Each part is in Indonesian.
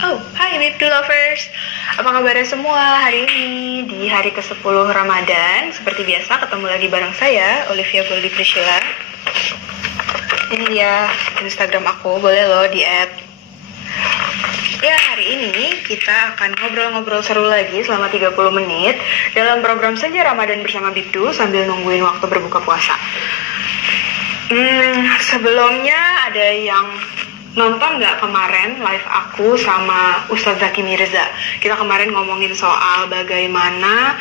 Oh, hai Webdu Lovers. Apa kabarnya semua hari ini di hari ke-10 Ramadan? Seperti biasa ketemu lagi bareng saya, Olivia Goldi Priscilla. Ini dia Instagram aku, boleh loh di-add. Ya, hari ini kita akan ngobrol-ngobrol seru lagi selama 30 menit dalam program Senja Ramadan bersama Bibdu sambil nungguin waktu berbuka puasa. Sebelumnya ada yang nonton nggak kemarin live aku sama Ustadz Zaki Mirza? Kita kemarin ngomongin soal bagaimana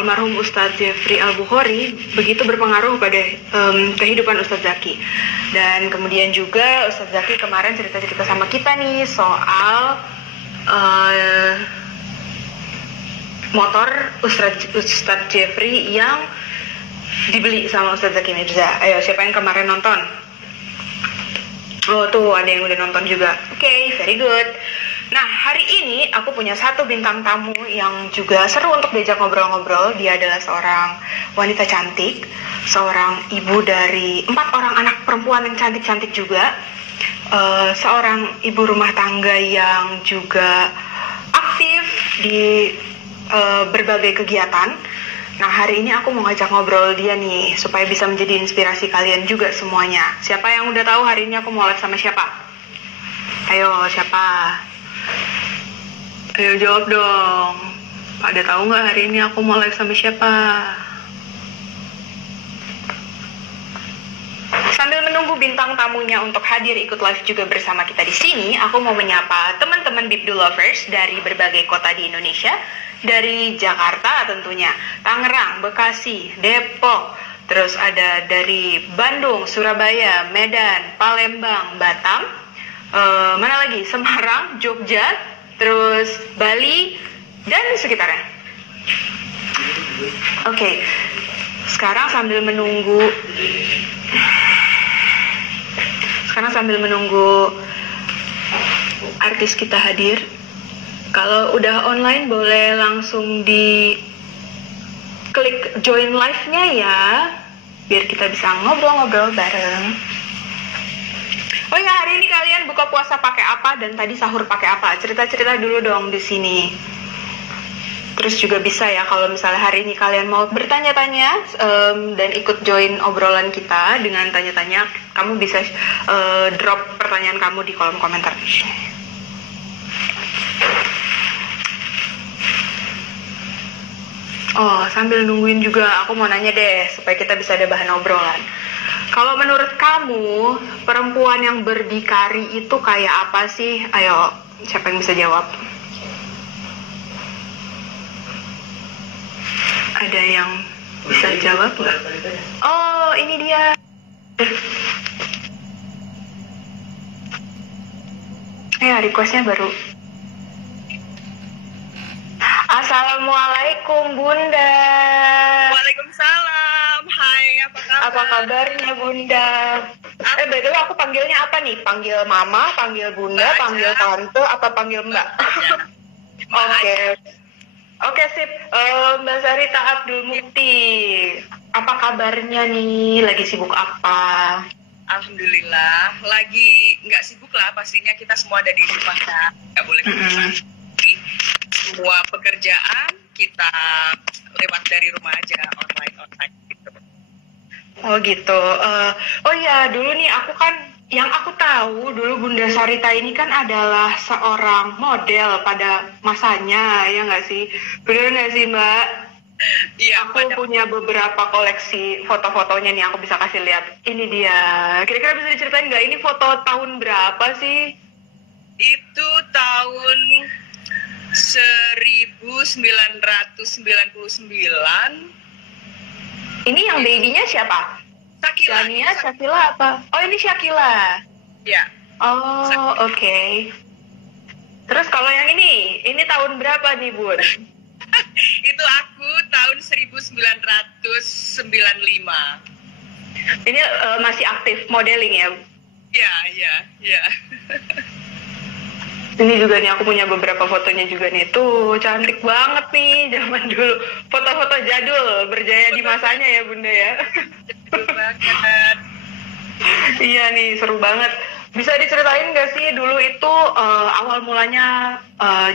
almarhum Ustadz Jeffrey Al-Bukhari begitu berpengaruh pada kehidupan Ustadz Zaki. Dan kemudian juga Ustadz Zaki kemarin cerita-cerita sama kita nih soal motor Ustadz Jeffrey yang dibeli sama Ustadz Zaki Mirza. Ayo, siapa yang kemarin nonton? Oh tuh, ada yang udah nonton juga. Oke, very good. Nah, hari ini aku punya satu bintang tamu yang juga seru untuk diajak ngobrol-ngobrol. Dia adalah seorang wanita cantik, seorang ibu dari 4 orang anak perempuan yang cantik-cantik juga, seorang ibu rumah tangga yang juga aktif di berbagai kegiatan. Nah, hari ini aku mau ngajak ngobrol dia nih, supaya bisa menjadi inspirasi kalian juga semuanya. Siapa yang udah tahu hari ini aku mau live sama siapa? Ayo, siapa? Ayo jawab dong. Pada tahu nggak hari ini aku mau live sama siapa? Sambil menunggu bintang tamunya untuk hadir ikut live juga bersama kita di sini, aku mau menyapa teman-teman Bibdu Lovers dari berbagai kota di Indonesia. Dari Jakarta tentunya, Tangerang, Bekasi, Depok, terus ada dari Bandung, Surabaya, Medan, Palembang, Batam, mana lagi? Semarang, Jogja, terus Bali, dan sekitarnya. Oke, sekarang sambil menunggu artis kita hadir. Kalau udah online boleh langsung di klik join live-nya ya, biar kita bisa ngobrol-ngobrol bareng. Oh ya, hari ini kalian buka puasa pakai apa dan tadi sahur pakai apa? Cerita-cerita dulu dong di sini. Terus juga bisa ya kalau misalnya hari ini kalian mau bertanya-tanya dan ikut join obrolan kita dengan tanya-tanya, kamu bisa drop pertanyaan kamu di kolom komentar. Oh, sambil nungguin juga aku mau nanya deh, supaya kita bisa ada bahan obrolan. Kalau menurut kamu, perempuan yang berdikari itu kayak apa sih? Ayo, siapa yang bisa jawab? Ada yang bisa jawab nggak? Oh, ini dia. Requestnya baru. Assalamualaikum Bunda. Waalaikumsalam. Hai, apa kabar? Apa kabarnya Bunda? BTW aku panggilnya apa nih? Panggil Mama, panggil Bunda, panggil Tante, apa panggil Mbak? Oke, sip. Mbak Sarita Abdul Mukti, apa kabarnya nih? Lagi sibuk apa? Alhamdulillah, lagi nggak sibuk lah. Pastinya kita semua ada di rumah ya. Nggak boleh keluar. Semua pekerjaan kita lewat dari rumah aja, online gitu. Oh gitu. Oh ya, dulu nih yang aku tahu dulu Bunda Sarita ini kan adalah seorang model pada masanya, ya nggak sih? Bener nggak sih Mbak? Iya. Aku punya beberapa koleksi foto-fotonya nih, aku bisa kasih lihat. Ini dia. Kira-kira bisa diceritain nggak ini foto tahun berapa sih? Itu tahun 1999. Ini yang baby-nya siapa? Shakila apa? Oh, ini Shakila. Ya. Oh, oke. Terus kalau yang ini tahun berapa nih, Bun? Itu aku tahun 1995. Ini masih aktif modeling ya? Iya. Ini juga nih aku punya beberapa fotonya juga nih. Tuh, cantik banget nih zaman dulu. Foto-foto jadul, berjaya di masanya ya Bunda ya. Seru banget. Iya nih, seru banget. Bisa diceritain nggak sih dulu itu awal mulanya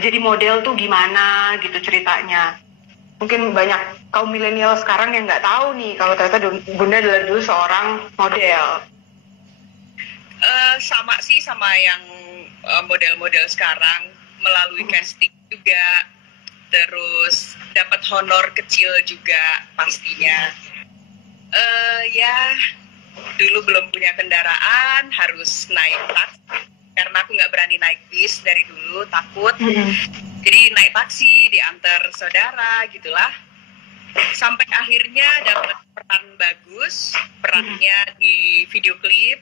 jadi model tuh gimana gitu ceritanya? Mungkin banyak kaum milenial sekarang yang nggak tahu nih kalau ternyata Bunda adalah dulu seorang model. Sama sih sama yang model-model sekarang, melalui casting juga, terus dapat honor kecil juga pastinya. Ya dulu belum punya kendaraan, harus naik taksi karena aku nggak berani naik bis dari dulu, takut. Jadi naik taksi, diantar saudara gitulah, sampai akhirnya dapat peran bagus, perannya di video klip,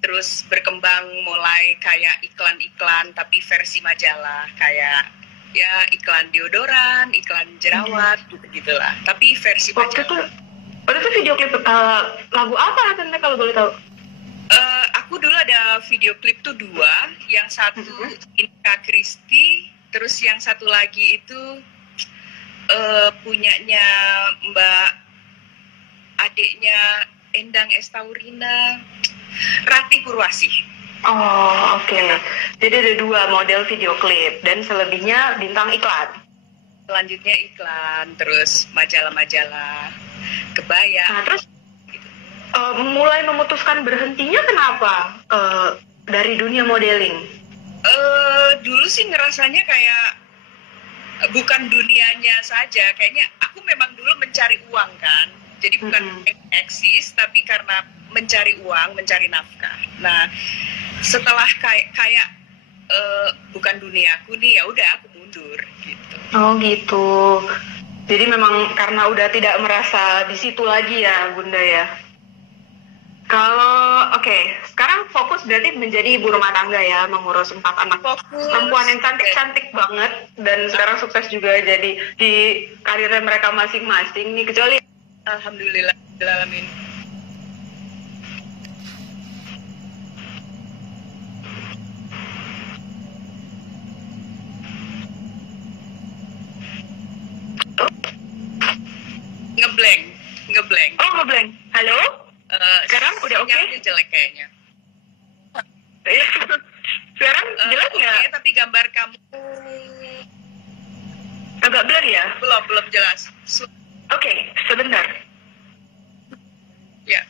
terus berkembang mulai kayak iklan-iklan tapi versi majalah, kayak ya iklan deodoran, iklan jerawat gitu-gitulah, tapi versi majalah. Waktu itu video klip lagu apa Tante kalau boleh tahu? Aku dulu ada video klip tuh 2, yang satu Inka Kristi, terus yang satu lagi itu punyanya Mbak adiknya Endang Estaurina, Rati Purwasih. Oh oke. Jadi ada 2 model video klip dan selebihnya bintang iklan. Selanjutnya iklan, terus majalah-majalah, kebaya. Nah terus mulai memutuskan berhentinya kenapa dari dunia modeling? Dulu sih ngerasanya kayak bukan dunianya saja, kayaknya aku memang dulu mencari uang kan, jadi bukan eksis tapi karena mencari uang, mencari nafkah. Nah setelah kayak bukan duniaku nih, ya udah aku mundur gitu. Oh gitu. Jadi memang karena udah tidak merasa di situ lagi ya Bunda ya. Kalau sekarang fokus berarti menjadi ibu rumah tangga ya, mengurus 4 anak perempuan yang cantik-cantik banget, dan sekarang sukses juga jadi di karirnya mereka masing-masing nih, kecuali alhamdulillah alamin. Ngeblank. Oh ngeblank. Halo? Sekarang udah oke? Sinyalnya jelek kayaknya. Sekarang jelas nggak? Oke, tapi gambar kamu agak blur ya? Belum jelas. Oke, sebentar. Ya.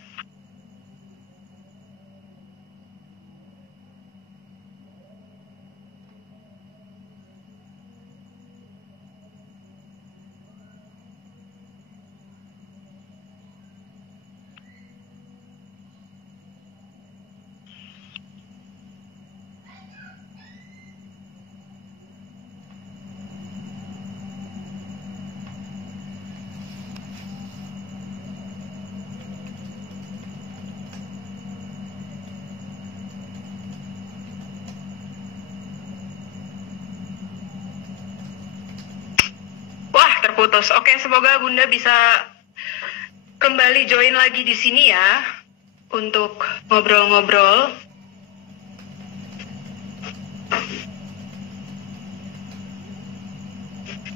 Terputus. Oke, semoga Bunda bisa kembali join lagi di sini ya untuk ngobrol-ngobrol.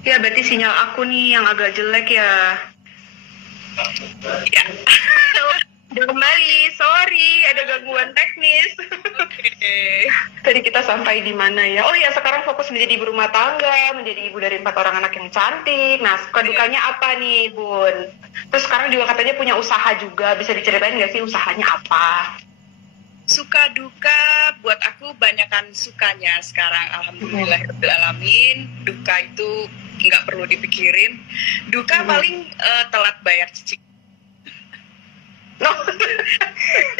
Ya, berarti sinyal aku nih yang agak jelek ya. Ya. Udah kembali, sorry ada gangguan teknis. Oke. Tadi kita sampai di mana ya? Oh ya, sekarang fokus menjadi ibu rumah tangga, menjadi ibu dari 4 orang anak yang cantik. Nah, suka dukanya apa nih, Bun? Terus sekarang juga katanya punya usaha juga, bisa diceritain nggak sih usahanya apa? Suka duka buat aku banyakan sukanya sekarang, alhamdulillahirrahmanirrahim. Duka itu nggak perlu dipikirin. Duka paling telat bayar cicilan. No.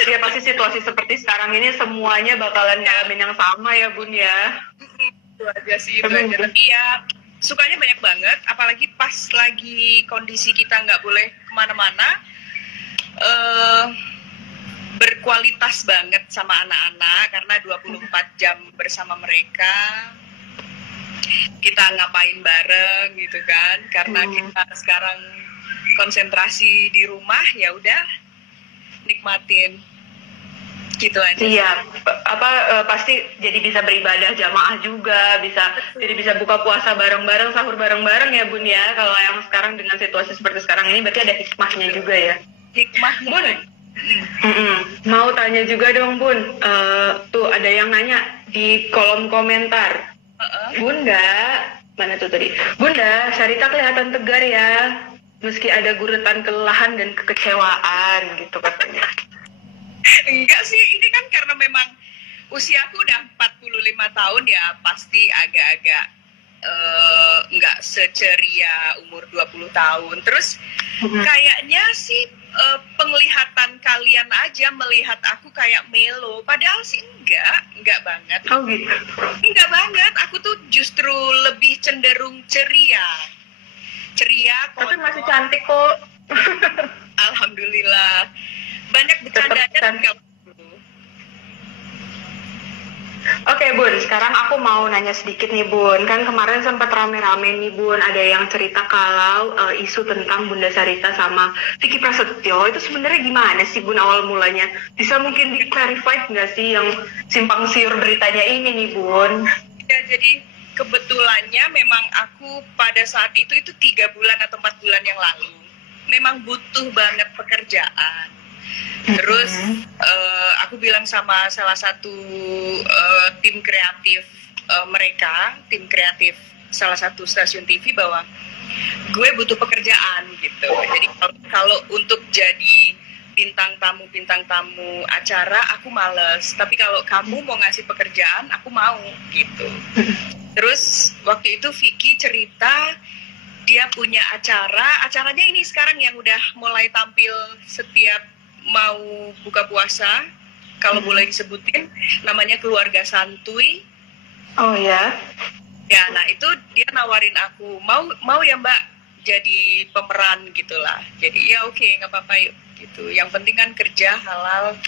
Ya pasti situasi seperti sekarang ini semuanya bakalan ngalamin yang sama ya Bun ya. Itu aja sih, itu aja. Tapi ya sukanya banyak banget, apalagi pas lagi kondisi kita nggak boleh kemana-mana, berkualitas banget sama anak-anak karena 24 jam bersama mereka. Kita ngapain bareng gitu kan, karena kita sekarang konsentrasi di rumah, ya udah nikmatin gitu aja. Iya, pasti jadi bisa beribadah jamaah juga, jadi bisa buka puasa bareng-bareng, sahur bareng-bareng ya Bun ya. Kalau yang sekarang dengan situasi seperti sekarang ini berarti ada hikmahnya juga ya. Hikmahnya. Bun, Mau tanya juga dong Bun, tuh ada yang nanya di kolom komentar. Bunda, mana tuh tadi? Bunda, Syarita kelihatan tegar ya, meski ada guretan kelelahan dan kekecewaan gitu katanya. Enggak sih, ini kan karena memang usiaku udah 45 tahun ya, pasti agak-agak nggak seceria umur 20 tahun. Terus kayaknya sih penglihatan kalian aja melihat aku kayak melo, padahal sih enggak banget. Oh gitu. Enggak banget, aku tuh justru lebih cenderung ceria, tapi masih cantik kok. Alhamdulillah, banyak bercandanya tapi nggak perlu. Oke Bun, sekarang aku mau nanya sedikit nih Bun. Kan kemarin sempat rame-rame nih Bun, ada yang cerita kalau isu tentang Bunda Sarita sama Vicky Prasetyo itu sebenarnya gimana sih Bun awal mulanya? Bisa mungkin di-clarified nggak sih yang simpang siur beritanya ini nih Bun? Ya, jadi kebetulannya memang aku pada saat itu 3 bulan atau 4 bulan yang lalu memang butuh banget pekerjaan. Terus aku bilang sama salah satu tim kreatif mereka, tim kreatif salah satu stasiun TV bahwa gue butuh pekerjaan gitu. Jadi kalau untuk jadi bintang tamu acara aku males, tapi kalau kamu mau ngasih pekerjaan aku mau gitu. Terus waktu itu Vicky cerita dia punya acaranya ini sekarang yang udah mulai tampil setiap mau buka puasa, kalau boleh disebutin, namanya Keluarga Santuy. Oh ya? Ya, nah itu dia nawarin aku, mau ya Mbak jadi pemeran gitulah. Jadi ya oke, nggak apa-apa yuk gitu. Yang penting kan kerja halal.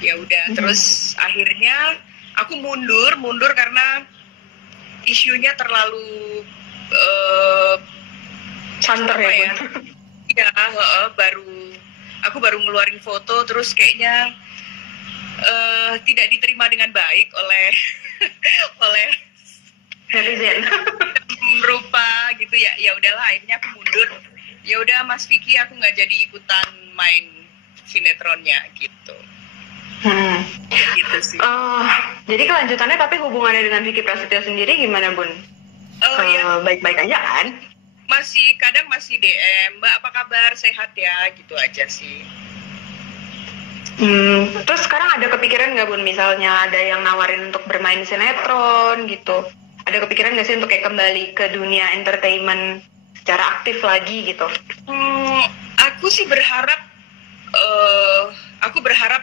Ya udah. Terus akhirnya aku mundur karena isunya terlalu santer ya? Iya, aku baru ngeluarin foto terus kayaknya tidak diterima dengan baik oleh netizen. Berupa gitu ya. Ya udahlah, akhirnya aku mundur. Ya udah Mas Vicky, aku nggak jadi ikutan main sinetronnya gitu. Gitu sih. Jadi kelanjutannya tapi hubungannya dengan Vicky Prasetyo sendiri gimana Bun? Ya. Baik-baik aja kan? Kadang masih DM, Mbak apa kabar, sehat ya, gitu aja sih. Terus sekarang ada kepikiran nggak Bun, misalnya ada yang nawarin untuk bermain sinetron gitu? Ada kepikiran nggak sih untuk kayak kembali ke dunia entertainment secara aktif lagi gitu? Aku sih berharap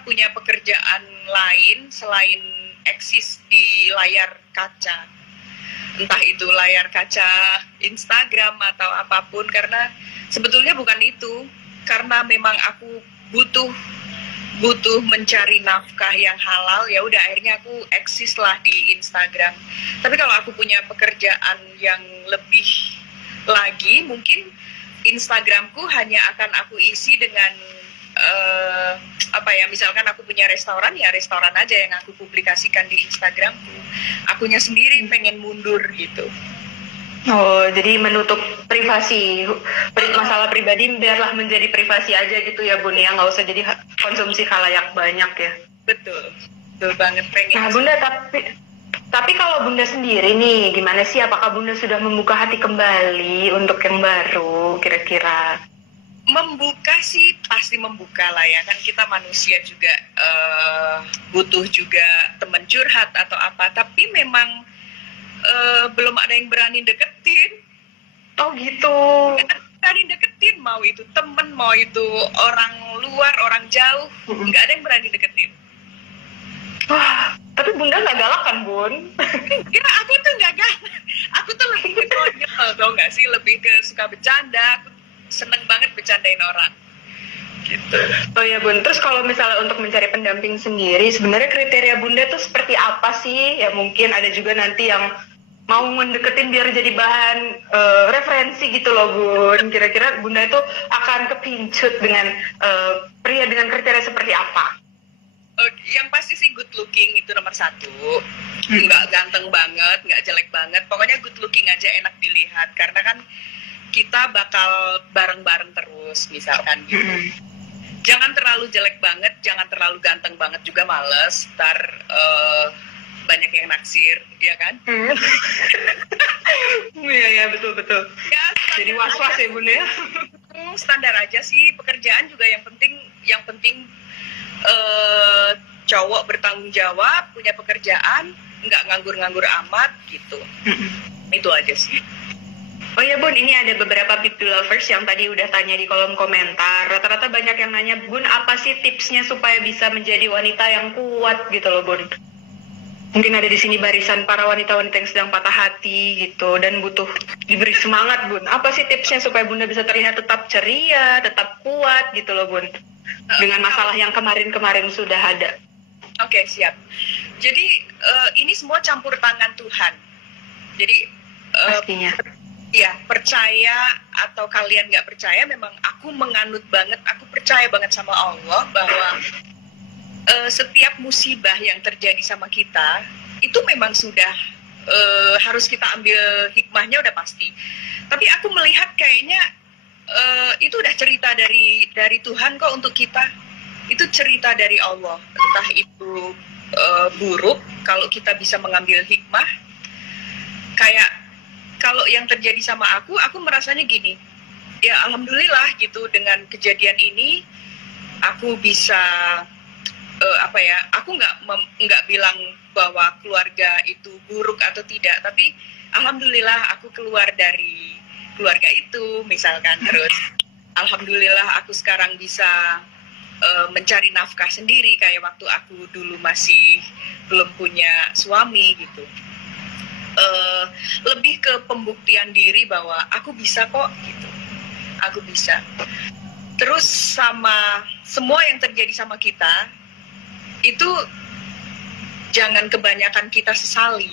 punya pekerjaan lain selain eksis di layar kaca. Entah itu layar kaca Instagram atau apapun, karena sebetulnya bukan itu, karena memang aku butuh mencari nafkah yang halal. Ya udah, akhirnya aku eksis lah di Instagram. Tapi kalau aku punya pekerjaan yang lebih lagi, mungkin Instagramku hanya akan aku isi dengan misalkan aku punya restoran, ya restoran aja yang aku publikasikan di Instagramku. Akunya sendiri pengen mundur gitu. Oh, jadi menutup privasi, masalah pribadi biarlah menjadi privasi aja gitu ya Bun ya, nggak usah jadi konsumsi khalayak banyak ya. Betul banget pengen. Nah Bunda, tapi kalau Bunda sendiri nih, gimana sih? Apakah Bunda sudah membuka hati kembali untuk yang baru kira-kira? Membuka sih pasti membuka lah ya, kan kita manusia juga butuh juga teman curhat atau apa, tapi memang belum ada yang berani deketin. Oh gitu. Berani deketin, mau itu temen, mau itu orang luar, orang jauh, nggak ada yang berani deketin. Wah, tapi Bunda nggak galak kan Bun? Ya aku tuh nggak galak, aku tuh lebih ke konyol, tau nggak sih, lebih ke suka bercanda. Aku seneng banget bercandain orang gitu. Oh ya Bun, terus kalau misalnya untuk mencari pendamping sendiri, sebenarnya kriteria Bunda tuh seperti apa sih? Ya mungkin ada juga nanti yang mau mendeketin biar jadi bahan referensi gitu loh Bun. Kira-kira Bunda itu akan kepincut dengan pria dengan kriteria seperti apa? Yang pasti sih good looking itu nomor 1. Nggak ganteng banget, nggak jelek banget, pokoknya good looking aja, enak dilihat, karena kan kita bakal bareng-bareng terus misalkan gitu. jangan terlalu jelek banget, jangan terlalu ganteng banget juga, males. Ntar banyak yang naksir, ya kan? Iya ya, betul. Ya, Jadi was-was ya Bun ya. Standar aja sih. Pekerjaan juga yang penting cowok bertanggung jawab, punya pekerjaan, nggak nganggur-nganggur amat gitu. Itu aja sih. Oh ya Bun, ini ada beberapa Big Do Lovers yang tadi udah tanya di kolom komentar. Rata-rata banyak yang nanya, Bun, apa sih tipsnya supaya bisa menjadi wanita yang kuat gitu loh Bun? Mungkin ada di sini barisan para wanita-wanita yang sedang patah hati gitu dan butuh diberi semangat Bun. Apa sih tipsnya supaya Bunda bisa terlihat tetap ceria, tetap kuat gitu loh Bun? Dengan masalah yang kemarin-kemarin sudah ada. Oke, siap. Jadi ini semua campur tangan Tuhan. Jadi Pastinya. ya, percaya atau kalian nggak percaya, memang aku menganut banget, aku percaya banget sama Allah bahwa setiap musibah yang terjadi sama kita itu memang sudah harus kita ambil hikmahnya, udah pasti. Tapi aku melihat kayaknya itu udah cerita dari Tuhan kok untuk kita. Itu cerita dari Allah. Entah itu buruk, kalau kita bisa mengambil hikmah. Kayak kalau yang terjadi sama aku merasanya gini, ya alhamdulillah gitu, dengan kejadian ini aku bisa aku nggak bilang bahwa keluarga itu buruk atau tidak, tapi alhamdulillah aku keluar dari keluarga itu misalkan. Terus alhamdulillah aku sekarang bisa mencari nafkah sendiri kayak waktu aku dulu masih belum punya suami gitu. Lebih ke pembuktian diri bahwa aku bisa kok gitu, aku bisa. Terus sama semua yang terjadi sama kita itu jangan kebanyakan kita sesali,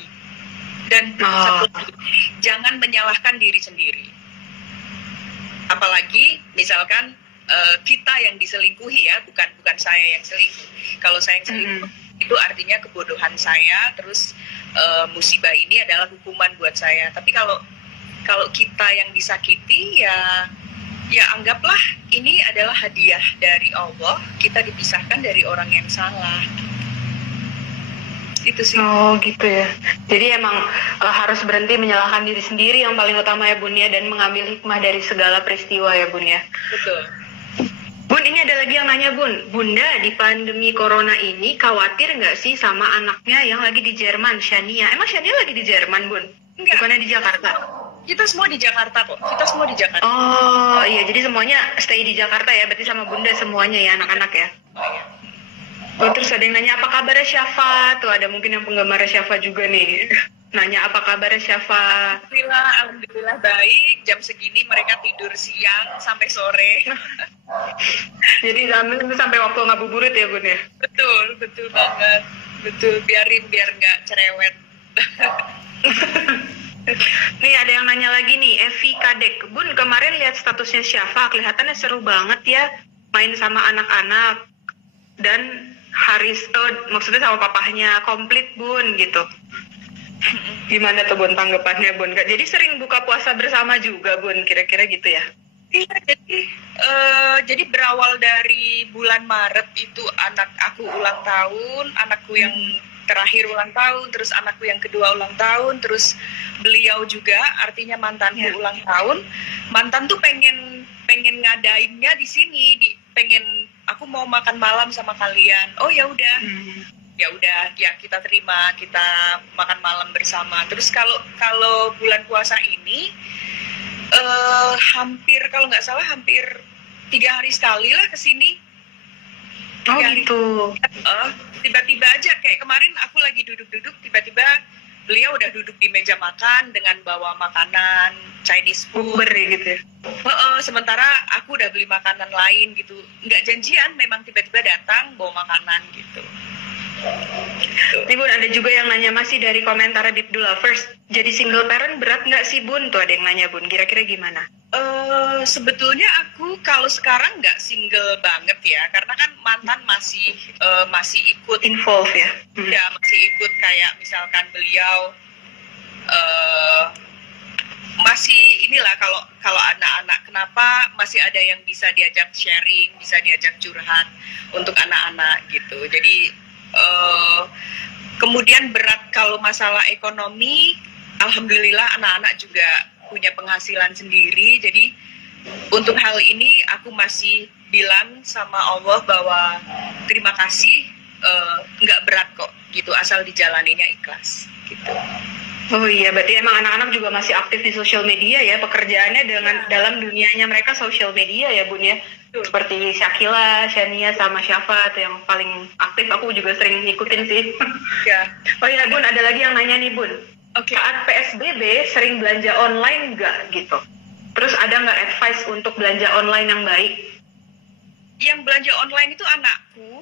dan satu lagi, jangan menyalahkan diri sendiri. Apalagi misalkan kita yang diselingkuhi ya, bukan saya yang selingkuh. Kalau saya yang selingkuh itu artinya kebodohan saya, terus musibah ini adalah hukuman buat saya. Tapi kalau kita yang disakiti, ya anggaplah ini adalah hadiah dari Allah, kita dipisahkan dari orang yang salah. Itu sih. Oh gitu ya. Jadi emang harus berhenti menyalahkan diri sendiri yang paling utama ya Bun ya, dan mengambil hikmah dari segala peristiwa ya Bun ya. Betul. Bun, ini ada lagi yang nanya Bun, Bunda di pandemi corona ini khawatir nggak sih sama anaknya yang lagi di Jerman, Shania? Emang Shania lagi di Jerman Bun? Enggak. Bukannya di Jakarta? Kita semua di Jakarta kok. Kita semua di Jakarta. Oh iya, jadi semuanya stay di Jakarta ya, berarti sama Bunda semuanya ya anak-anak ya? Oh, terus ada yang nanya apa kabar Syafa? Tuh ada mungkin yang penggemar Syafa juga nih. Nanya apa kabar Syafa? Alhamdulillah baik. Jam segini mereka tidur siang sampai sore. Jadi sampai waktu ngabuburit ya Bun ya? Betul banget. Betul, biar nggak cerewet. Nih ada yang nanya lagi nih, Evi Kadek. Bun, kemarin lihat statusnya Syafa, kelihatannya seru banget ya, main sama anak-anak. Dan Haris, maksudnya sama papahnya, komplit Bun gitu. Gimana tuh Bun tanggapannya Bun? Jadi sering buka puasa bersama juga Bun, kira-kira gitu ya? Iya, jadi berawal dari bulan Maret itu anak aku ulang tahun, anakku yang terakhir ulang tahun, terus anakku yang kedua ulang tahun, terus beliau juga, artinya mantanku ulang tahun. Mantan tuh pengen ngadainnya di sini, pengen aku mau makan malam sama kalian. Oh ya udah. Ya udah, ya kita terima, kita makan malam bersama. Terus kalau bulan puasa ini kalau nggak salah hampir 3 hari sekali lah kesini. Oh gitu. Tiba-tiba aja kayak kemarin aku lagi duduk-duduk, tiba-tiba beliau udah duduk di meja makan dengan bawa makanan Chinese food. Uber gitu ya? Sementara aku udah beli makanan lain gitu. Nggak janjian, memang tiba-tiba datang bawa makanan gitu. Nih Bun, ada juga yang nanya masih dari komentar Deep Do Lovers. Jadi single parent berat nggak sih Bun? Tuh ada yang nanya Bun, kira-kira gimana? Sebetulnya aku kalau sekarang nggak single banget ya, karena kan mantan masih ikut Involve ya? Ya masih ikut, kayak misalkan beliau masih inilah kalau kalau anak-anak kenapa masih ada yang bisa diajak sharing, bisa diajak curhat untuk anak-anak gitu. Jadi kemudian berat kalau masalah ekonomi, alhamdulillah anak-anak juga punya penghasilan sendiri. Jadi untuk hal ini aku masih bilang sama Allah bahwa terima kasih, nggak berat kok gitu, asal dijalaninya ikhlas gitu. Oh iya, berarti emang anak-anak juga masih aktif di sosial media ya, pekerjaannya dengan dalam dunianya mereka sosial media ya Bun ya. Seperti Syakila, Shania, sama Syafa tuh yang paling aktif, aku juga sering ngikutin sih. Ya. Oh iya Bun, ada lagi yang nanya nih Bun. Oke. Saat PSBB sering belanja online nggak gitu? Terus ada nggak advice untuk belanja online yang baik? Yang belanja online itu anakku,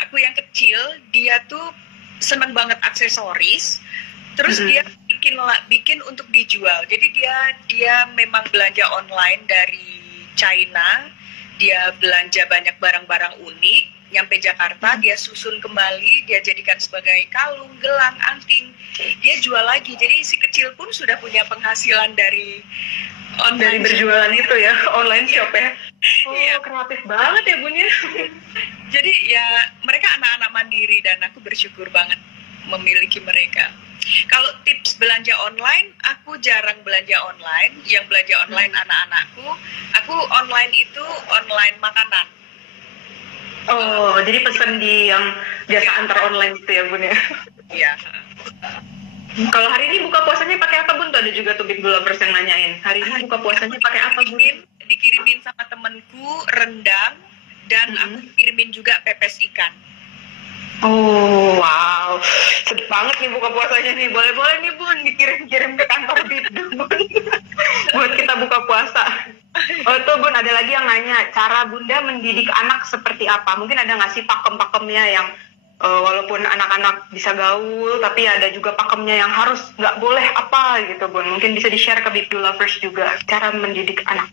aku yang kecil, dia tuh seneng banget aksesoris. Terus dia bikin untuk dijual. Jadi dia memang belanja online dari China. Dia belanja banyak barang-barang unik. Nyampe Jakarta dia susun kembali, dia jadikan sebagai kalung, gelang, anting. Dia jual lagi. Jadi si kecil pun sudah punya penghasilan dari online. Dari berjualan itu ya, online shop ya. Oh, iya. Kreatif banget ya Bun ya. Jadi ya mereka anak-anak mandiri dan aku bersyukur banget memiliki mereka. Kalau tips belanja online, aku jarang belanja online. Yang belanja online anak-anakku, aku online itu online makanan. Oh, jadi pesan di yang jasa antar online itu ya Bun ya. Iya. Kalau hari ini buka puasanya pakai apa Bun? Tuh ada juga tuh Big Lovers yang nanyain. Hari ini buka puasanya pakai apa Bun? Dikirimin sama temenku rendang dan aku kirimin juga pepes ikan. Oh, wow. Sedih banget nih buka puasanya nih. Boleh-boleh nih Bun, dikirim-kirim ke kantor Bibdu Bun. Buat kita buka puasa. Oh tuh Bun, ada lagi yang nanya, cara Bunda mendidik anak seperti apa? Mungkin ada nggak sih pakem-pakemnya yang walaupun anak-anak bisa gaul, tapi ada juga pakemnya yang harus nggak boleh apa gitu Bun. Mungkin bisa di-share ke Bibdu Lovers juga, cara mendidik anak.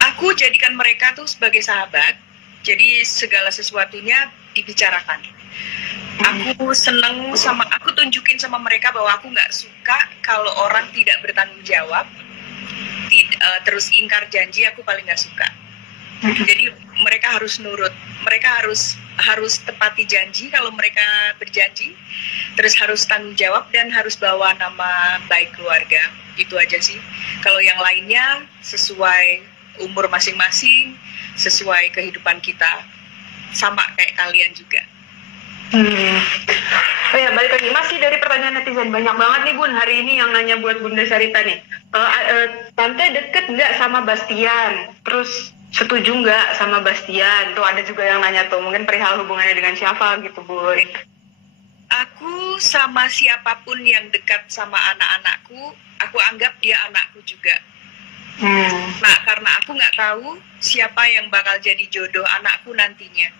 Aku jadikan mereka tuh sebagai sahabat. Jadi segala sesuatunya dibicarakan. Aku seneng aku tunjukin sama mereka bahwa aku nggak suka kalau orang tidak bertanggung jawab, terus ingkar janji, aku paling nggak suka. Jadi mereka harus nurut, mereka harus tepati janji kalau mereka berjanji, terus harus tanggung jawab dan harus bawa nama baik keluarga. Itu aja sih. Kalau yang lainnya sesuai umur masing-masing, sesuai kehidupan kita, sama kayak kalian juga. Oh ya, balik lagi masih dari pertanyaan netizen, banyak banget nih Bun hari ini yang nanya buat Bunda Sarita nih. Tante deket nggak sama Bastian? Terus setuju nggak sama Bastian? Tuh ada juga yang nanya tuh, mungkin perihal hubungannya dengan Syafa gitu Bun. Aku sama siapapun yang dekat sama anak-anakku, aku anggap dia anakku juga. Nah, karena aku nggak tahu siapa yang bakal jadi jodoh anakku nantinya.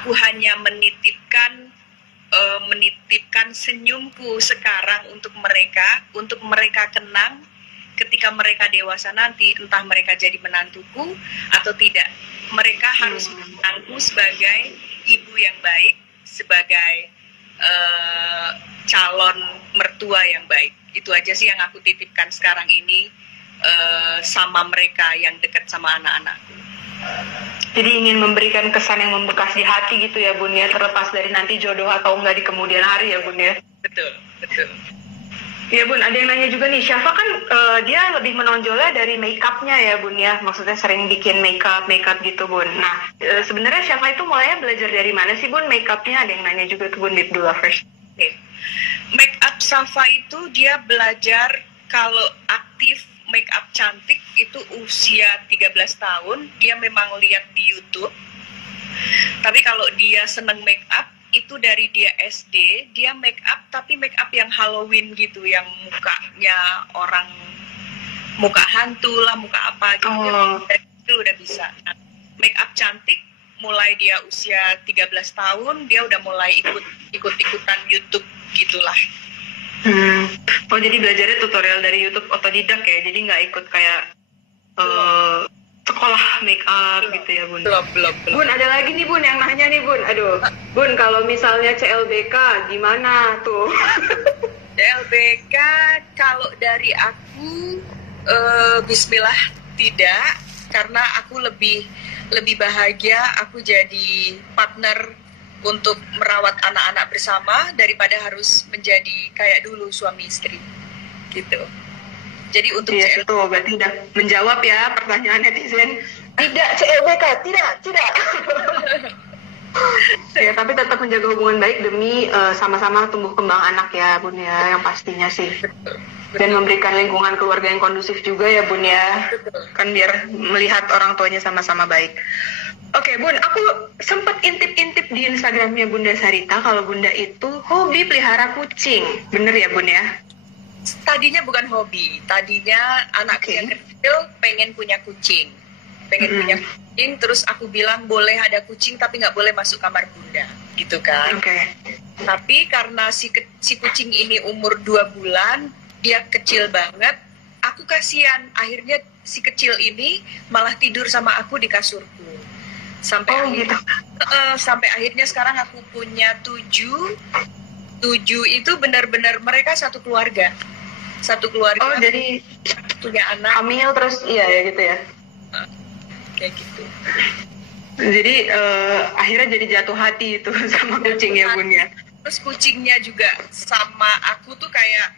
Aku hanya menitipkan senyumku sekarang untuk mereka kenang ketika mereka dewasa nanti, entah mereka jadi menantuku atau tidak. Mereka harus mengenangku sebagai ibu yang baik, sebagai calon mertua yang baik. Itu aja sih yang aku titipkan sekarang ini sama mereka yang dekat sama anak-anakku. Jadi ingin memberikan kesan yang membekas di hati gitu ya Bun ya, terlepas dari nanti jodoh atau enggak di kemudian hari ya Bun ya. Betul. Iya Bun, ada yang nanya juga nih, Syafa kan dia lebih menonjolnya dari make-up-nya ya Bun ya, maksudnya sering bikin make-up gitu Bun. Nah, sebenarnya Syafa itu mulainya belajar dari mana sih Bun make-up-nya? Ada yang nanya juga tuh Bun, Bibdu Lovers. Make-up Syafa itu dia belajar kalau aktif make up cantik itu usia 13 tahun, dia memang lihat di YouTube. Tapi kalau dia seneng make up itu dari dia SD, dia make up tapi make up yang Halloween gitu, yang mukanya orang, muka hantu lah, muka apa gitu. Itu udah bisa. Nah, make up cantik mulai dia usia 13 tahun, dia udah mulai ikut-ikutan YouTube gitulah. Oh jadi belajarnya tutorial dari YouTube otodidak ya, jadi nggak ikut kayak sekolah make up gitu ya Bun? Belum. Bun ada lagi nih Bun yang nanya nih Bun, aduh Bun kalau misalnya CLBK gimana tuh? CLBK kalau dari aku Bismillah tidak, karena aku lebih bahagia aku jadi partner untuk merawat anak-anak bersama daripada harus menjadi kayak dulu suami istri gitu. Jadi untuk Iya, itu berarti udah menjawab ya pertanyaan netizen. Tidak CLBK, tidak. Ya, tapi tetap menjaga hubungan baik demi sama-sama tumbuh kembang anak ya Bun ya, yang pastinya sih. Dan memberikan lingkungan keluarga yang kondusif juga ya Bun ya. Kan biar melihat orang tuanya sama-sama baik. Oke Bun, aku sempat intip-intip di Instagramnya Bunda Sarita kalau Bunda itu hobi pelihara kucing. Bener ya Bun ya? Tadinya bukan hobi, tadinya anak yang kecil pengen punya kucing. Punya kucing, terus aku bilang boleh ada kucing tapi nggak boleh masuk kamar Bunda, gitu kan. Tapi karena si kucing ini umur 2 bulan, dia kecil banget, aku kasihan. Akhirnya si kecil ini malah tidur sama aku di kasurku. Sampai akhirnya sekarang aku punya 7 itu benar-benar mereka satu keluarga. Oh, jadi punya anak. Hamil terus iya ya gitu ya. Kayak gitu. Jadi akhirnya jadi jatuh hati itu sama kucingnya Bun ya. Terus kucingnya juga sama aku tuh kayak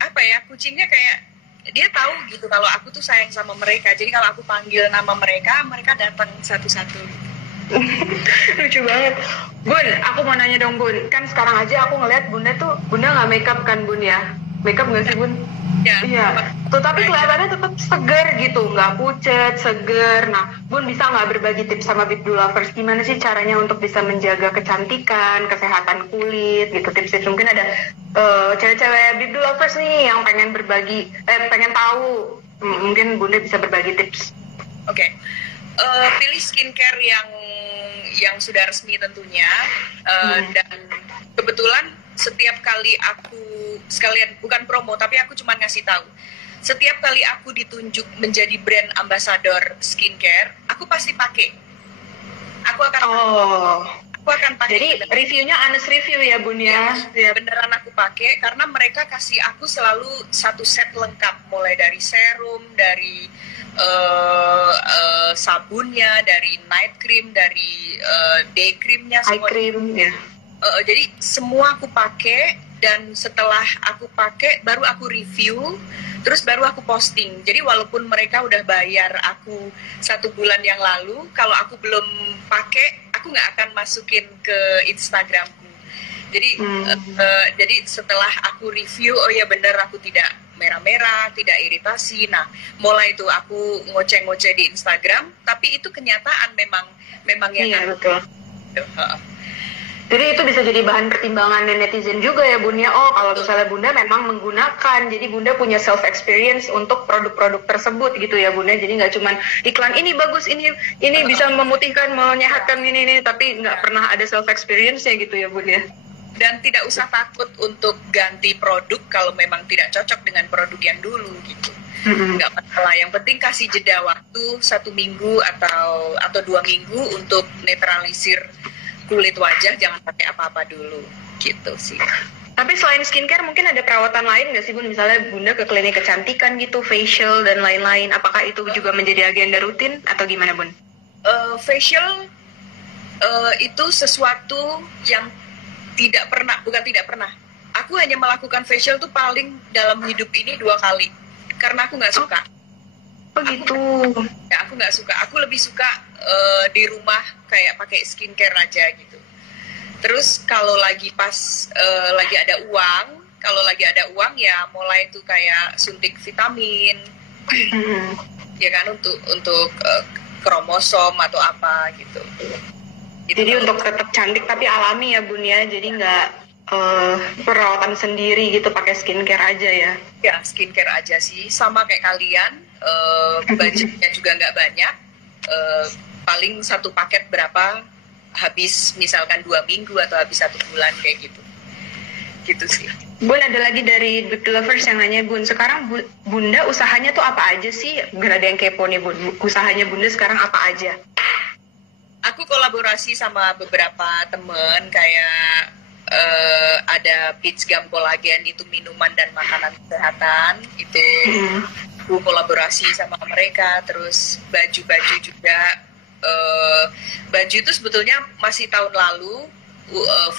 apa ya? Kucingnya kayak dia tahu gitu kalau aku tuh sayang sama mereka. Jadi kalau aku panggil nama mereka datang satu-satu. Lucu banget. Bun, aku mau nanya dong Bun. Kan sekarang aja aku ngeliat Bunda nggak makeup kan Bun ya? Makeup nggak sih Bun? Ya. Iya. Tuh tapi kelihatannya tetap segar gitu, nggak pucet, seger. Nah, Bun bisa nggak berbagi tips sama Bibdu Lovers gimana sih caranya untuk bisa menjaga kecantikan, kesehatan kulit gitu, tips-tips mungkin ada cewek-cewek Bibdu Lovers nih yang pengen berbagi, pengen tahu, mungkin Bunda bisa berbagi tips. Oke. Pilih skincare yang sudah resmi tentunya, dan kebetulan setiap kali aku sekalian bukan promo tapi aku cuma ngasih tahu, setiap kali aku ditunjuk menjadi brand ambassador skincare aku pasti pakai. Aku akan pakai. Jadi reviewnya honest review ya Bun ya? Ya, beneran aku pakai karena mereka kasih aku selalu satu set lengkap, mulai dari serum, dari sabunnya, dari night cream, dari day creamnya, eye cream ya. Jadi semua aku pakai, dan setelah aku pakai baru aku review, terus baru aku posting. Jadi walaupun mereka udah bayar aku 1 bulan yang lalu, kalau aku belum pakai aku nggak akan masukin ke Instagramku. Jadi jadi setelah aku review, oh ya bener aku tidak merah-merah, tidak iritasi. Nah mulai itu aku ngoceh-ngoceh di Instagram, tapi itu kenyataan memang yang iya, betul. Jadi itu bisa jadi bahan pertimbangan netizen juga ya Bun ya. Oh kalau misalnya Bunda memang menggunakan, jadi Bunda punya self experience untuk produk-produk tersebut gitu ya Bunda. Jadi nggak cuman iklan ini bagus, ini bisa memutihkan, menyehatkan ini, tapi nggak pernah ada self experience ya gitu ya Bun ya. Dan tidak usah takut untuk ganti produk kalau memang tidak cocok dengan produk yang dulu gitu. Nggak masalah, yang penting kasih jeda waktu 1 minggu atau 2 minggu untuk netralisir kulit wajah, jangan pakai apa-apa dulu gitu sih. Tapi selain skincare mungkin ada perawatan lain nggak sih Bun? Misalnya Bunda ke klinik kecantikan gitu, facial dan lain-lain. Apakah itu juga menjadi agenda rutin atau gimana Bun? Facial itu sesuatu yang bukan tidak pernah. Aku hanya melakukan facial tuh paling dalam hidup ini 2 kali. Karena aku nggak suka. Oh gitu. Aku nggak suka. Aku lebih suka di rumah kayak pakai skincare aja gitu. Terus kalau lagi lagi ada uang ya mulai itu kayak suntik vitamin, ya kan untuk kromosom atau apa gitu. Jadi untuk tetap cantik tapi alami ya Bun ya. Jadi nggak perawatan sendiri gitu, pakai skincare aja ya. Ya skincare aja sih, sama kayak kalian. Budgetnya juga nggak banyak. Paling 1 paket berapa, habis misalkan 2 minggu atau habis 1 bulan kayak gitu sih. Bun, ada lagi dari Bibdu Lovers yang nanya Bun, sekarang Bunda usahanya tuh apa aja sih? Gak ada yang kepo nih Bun, usahanya Bunda sekarang apa aja? Aku kolaborasi sama beberapa temen kayak ada peach gum kolagen, itu minuman dan makanan kesehatan, itu aku kolaborasi sama mereka. Terus baju-baju juga, baju itu sebetulnya masih tahun lalu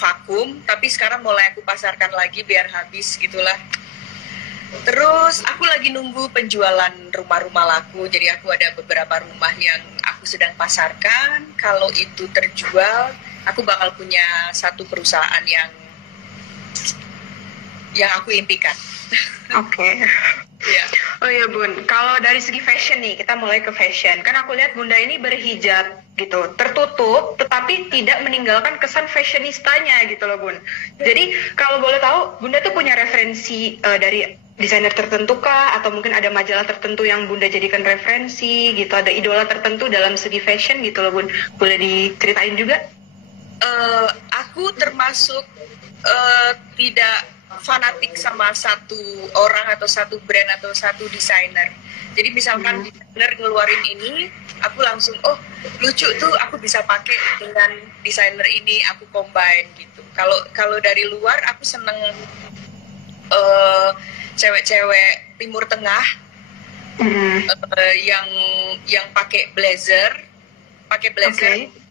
vakum, tapi sekarang mulai aku pasarkan lagi biar habis gitulah. Terus aku lagi nunggu penjualan rumah-rumah laku, jadi aku ada beberapa rumah yang aku sedang pasarkan. Kalau itu terjual, aku bakal punya satu perusahaan yang aku impikan. Oke. Ya. Oh ya Bun, kalau dari segi fashion nih, kita mulai ke fashion. Kan aku lihat Bunda ini berhijab gitu, tertutup, tetapi tidak meninggalkan kesan fashionistanya gitu loh Bun. Jadi kalau boleh tahu, Bunda tuh punya referensi dari desainer tertentu kah? Atau mungkin ada majalah tertentu yang Bunda jadikan referensi gitu, ada idola tertentu dalam segi fashion gitu loh Bun. Boleh diceritain juga? Aku termasuk tidak fanatik sama satu orang atau satu brand atau satu desainer. Jadi misalkan desainer ngeluarin ini, aku langsung lucu tuh, aku bisa pakai dengan desainer ini, aku combine gitu. Kalau dari luar aku seneng cewek-cewek Timur Tengah yang pakai blazer,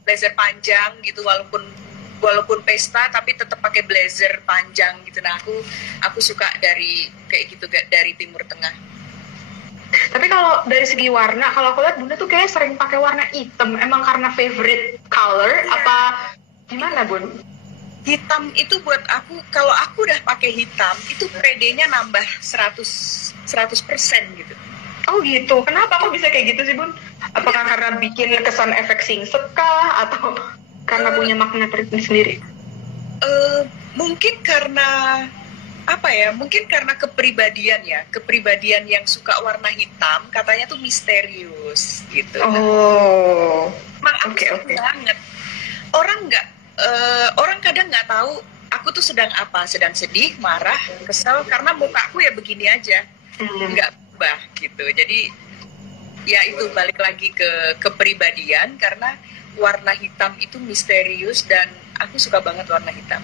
blazer panjang gitu, walaupun pesta tapi tetap pakai blazer panjang gitu. Nah, aku suka dari kayak gitu, dari Timur Tengah. Tapi kalau dari segi warna, kalau aku lihat Bunda tuh kayak sering pakai warna hitam. Emang karena favorite color apa gimana Bun? Hitam itu buat aku, kalau aku udah pakai hitam itu PD-nya nambah 100% gitu. Oh gitu. Kenapa kok bisa kayak gitu sih Bun? Apakah karena bikin kesan efek singset kah atau karena punya makna tersendiri? Mungkin karena mungkin karena kepribadian yang suka warna hitam, katanya tuh misterius gitu. Oh, emang aku suka banget. Orang kadang nggak tahu aku tuh sedang apa, sedang sedih, marah, kesel, karena mukaku ya begini aja, nggak berubah gitu. Jadi ya itu balik lagi ke kepribadian, karena warna hitam itu misterius dan aku suka banget warna hitam.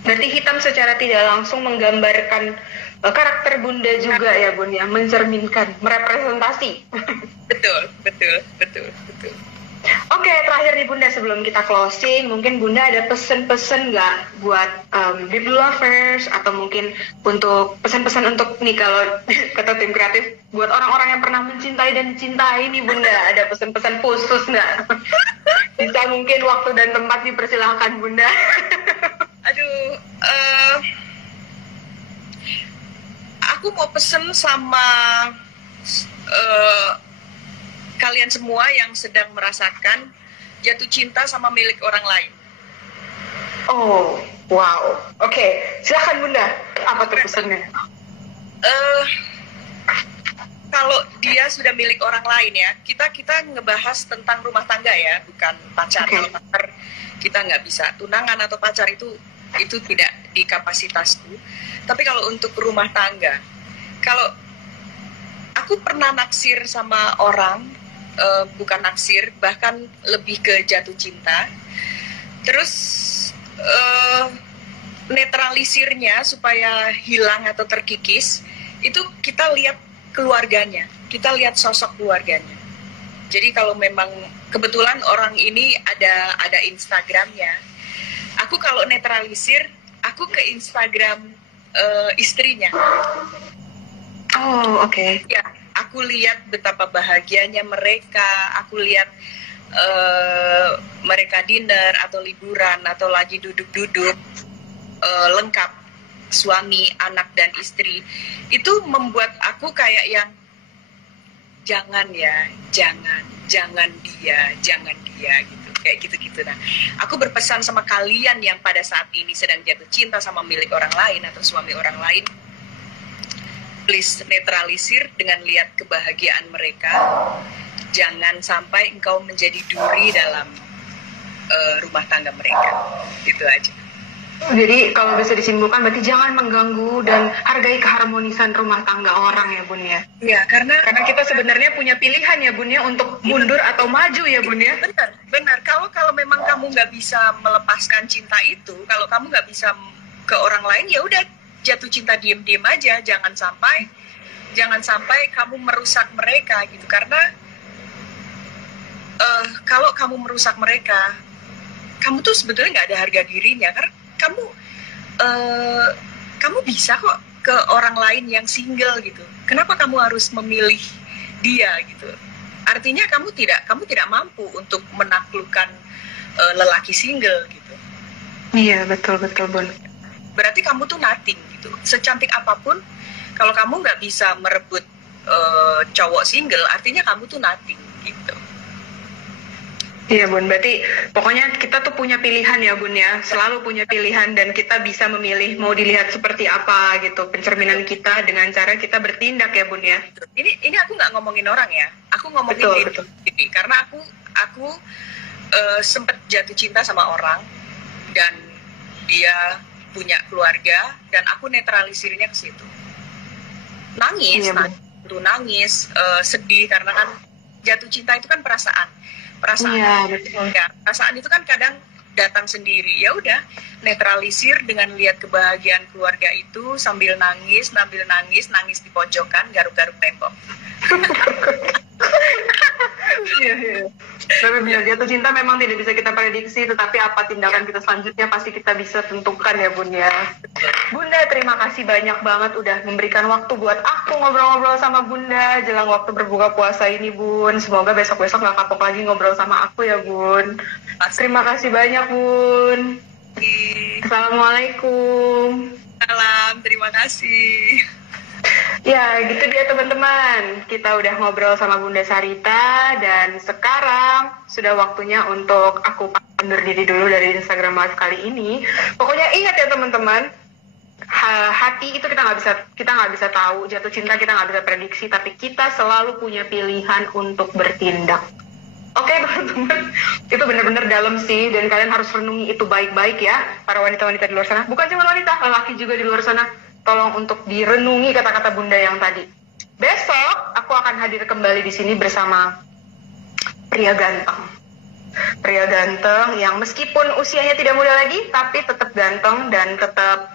Berarti hitam secara tidak langsung menggambarkan karakter Bunda juga ya Bun ya, mencerminkan, merepresentasi. Betul. Oke, terakhir nih Bunda sebelum kita closing, mungkin Bunda ada pesen-pesen nggak buat Bib lovers atau mungkin untuk pesan-pesan untuk nih kalau kata tim kreatif buat orang-orang yang pernah mencintai dan cintai nih Bunda, ada pesan-pesan khusus nggak? Bisa mungkin waktu dan tempat dipersilahkan Bunda. Aduh, aku mau pesen sama kalian semua yang sedang merasakan jatuh cinta sama milik orang lain. Oh, wow. Oke, silakan Bunda. Apa tuh pesannya? Kalau dia sudah milik orang lain ya, kita ngebahas tentang rumah tangga ya, bukan pacar. Kalau pacar kita nggak bisa, tunangan atau pacar itu tidak di kapasitasku. Tapi kalau untuk rumah tangga, kalau aku pernah naksir sama orang, bukan naksir, bahkan lebih ke jatuh cinta. Terus netralisirnya supaya hilang atau terkikis, itu kita lihat keluarganya, kita lihat sosok keluarganya. Jadi kalau memang kebetulan orang ini ada Instagramnya, aku kalau netralisir, aku ke Instagram istrinya. Oh, oke. Ya, aku lihat betapa bahagianya mereka, aku lihat mereka dinner atau liburan atau lagi duduk-duduk lengkap, suami, anak dan istri. Itu membuat aku kayak yang jangan dia gitu, kayak gitu. Nah, aku berpesan sama kalian yang pada saat ini sedang jatuh cinta sama milik orang lain atau suami orang lain, please netralisir dengan lihat kebahagiaan mereka. Jangan sampai engkau menjadi duri dalam rumah tangga mereka. Itu aja. Jadi kalau bisa disimpulkan berarti jangan mengganggu dan hargai keharmonisan rumah tangga orang ya Bun ya. Ya, karena Kita sebenarnya punya pilihan ya Bun ya untuk mundur atau maju ya Bun ya. benar. Kalau memang kamu nggak bisa melepaskan cinta itu, kalau kamu nggak bisa ke orang lain, ya udah jatuh cinta diem-diem aja. Jangan sampai kamu merusak mereka gitu. Karena kalau kamu merusak mereka, kamu tuh sebetulnya nggak ada harga dirinya. Karena kamu bisa kok ke orang lain yang single gitu. Kenapa kamu harus memilih dia gitu? Artinya kamu tidak mampu untuk menaklukkan lelaki single gitu. Iya, betul Bun. Berarti kamu tuh nothing gitu. Secantik apapun, kalau kamu nggak bisa merebut cowok single, artinya kamu tuh nothing gitu. Iya Bun, berarti pokoknya kita tuh punya pilihan ya Bun ya, selalu punya pilihan dan kita bisa memilih mau dilihat seperti apa gitu, pencerminan kita dengan cara kita bertindak ya Bun ya. Ini aku nggak ngomongin orang ya, aku ngomongin Betul. diri, karena aku sempet jatuh cinta sama orang dan dia punya keluarga dan aku netralisirnya ke situ. Nangis, sedih karena kan jatuh cinta itu kan perasaan. Iya, betul. Ya, perasaan itu kan kadang datang sendiri. Ya udah, netralisir dengan lihat kebahagiaan keluarga itu sambil nangis di pojokan, garuk-garuk tembok. Iya. Tapi benar, jatuh cinta memang tidak bisa kita prediksi, tetapi apa tindakan kita selanjutnya pasti kita bisa tentukan ya Bun ya. Bunda, terima kasih banyak banget udah memberikan waktu buat aku ngobrol-ngobrol sama Bunda jelang waktu berbuka puasa ini Bun. Semoga besok-besok gak kapok lagi ngobrol sama aku ya Bun. Terima kasih banyak Bun. Assalamualaikum. Salam, terima kasih. Ya, gitu dia teman-teman. Kita udah ngobrol sama Bunda Sarita dan sekarang sudah waktunya untuk aku undur diri dulu dari Instagram Live kali ini. Pokoknya ingat ya teman-teman, hati itu kita nggak bisa tahu, jatuh cinta kita nggak bisa prediksi, tapi kita selalu punya pilihan untuk bertindak. Oke teman-teman, itu benar-benar dalam sih dan kalian harus renungi itu baik-baik ya, para wanita-wanita di luar sana. Bukan cuma wanita, lelaki juga di luar sana. Tolong untuk direnungi kata-kata Bunda yang tadi. Besok aku akan hadir kembali di sini bersama pria ganteng. Pria ganteng yang meskipun usianya tidak muda lagi, tapi tetap ganteng dan tetap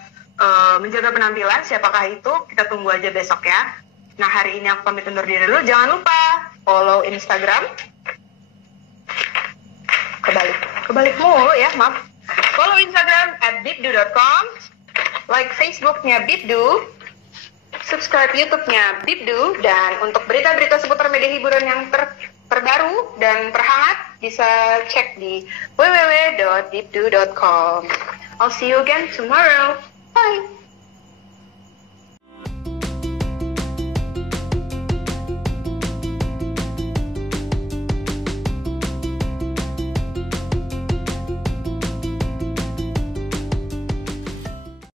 menjaga penampilan. Siapakah itu? Kita tunggu aja besok ya. Nah, hari ini aku pamit undur diri dulu. Jangan lupa follow Instagram. Kebalik mulu ya, maaf. Follow Instagram @bibdu.com. Like Facebooknya Bibdu, subscribe YouTube-nya Bibdu, dan untuk berita-berita seputar media hiburan yang terbaru dan terhangat bisa cek di www.bibdu.com. I'll see you again tomorrow. Bye.